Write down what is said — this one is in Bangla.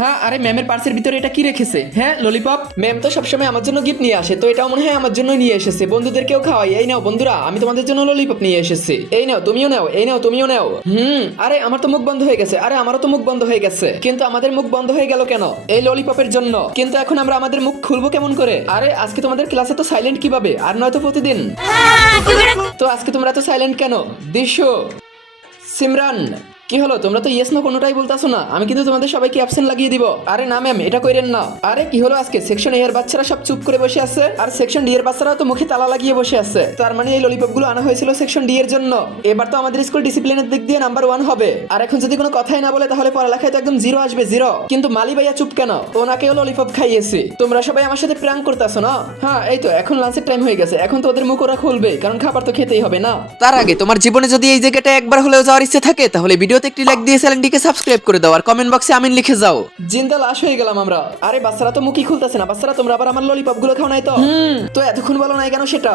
হ্যাঁ, আরে ম্যামের পার্সের ভিতরে এটা কি রেখেছে? হ্যাঁ, ললিপপ। ম্যাম তো সবসময় আমার জন্য গিফট নিয়ে আসে, তো এটাও মনে হয় আমার জন্য নিয়ে এসেছে। বন্ধুদেরকেও খাওয়াই। এই নাও বন্ধুরা, আমি তোমাদের জন্য ললিপপ নিয়ে এসেছি। এই নাও, তুমিও নাও। এই নাও, তুমিও নাও। আরে আমার তো মুখ বন্ধ হয়ে গেছে। আরে আমারও তো মুখ বন্ধ হয়ে গেছে, কিন্তু আমাদের মুখ বন্ধ হয়ে গেল কেন? এই ললিপপের জন্য। কিন্তু এখন আমরা আমাদের মুখ খুলবো কেমন করে? আরে আজকে তোমাদের ক্লাসে তো সাইলেন্ট কিভাবে? আর নয়তো প্রতিদিন। তো আজকে তোমরা তো সাইলেন্ট কেন? দিশো, সিমরান, কি হলো? তোমরা তো ইয়েস না কোনোটাই বলতাছো না। আমি কিন্তু তোমাদের সবাইকে অ্যাবসেন্ট লাগিয়ে দিব। আরে না ম্যাম, এটা কইরেন না। আরে কি হলো আজকে? সেকশন এ এর বাচ্চারা সব চুপ করে বসে আছে, আর সেকশন ডি এর বাচ্চারাও তো মুখে তালা লাগিয়ে বসে আছে। তার মানে এই ললিপপ গুলো আনা হয়েছিল সেকশন ডি এর জন্য। এবার তো আমাদের স্কুল ডিসিপ্লিনের দিক দিয়ে নাম্বার 1 হবে। আর এখন যদি কোনো কথাই না বলে, তাহলে পড়ালেখায় তো একদম 0 আসবে, 0। কিন্তু মালি ভাইয়া চুপ কেন? ওনাকেও ললিপপ খাইয়েছি। তোমরা সবাই আমার সাথে প্র্যাঙ্ক করতেছো না? হ্যাঁ, এই তো এখন লাঞ্চের টাইম হয়ে গেছে। এখন তো ওদের মুখ ওরা খুলবে, কারণ খাবার তো খেতেই হবে না। তার আগে তোমার জীবনে যদি এই জায়গাটা একবার হলেও যাওয়ার ইচ্ছে থাকে, তাহলে ভিডিওতে একটি লাইক দিয়ে চ্যানেলটিকে সাবস্ক্রাইব করে দাও, আর কমেন্ট বক্সে আমিন লিখে যাও। জিন্দা লাশ হয়ে গেলাম আমরা। আরে বাচ্চারা তো মুখই খুলতেছে না। বাচ্চারা তোমরা আবার আমার ললিপপ গুলো খাও নাই তো? তো এতক্ষণ বলো নাই কেন সেটা?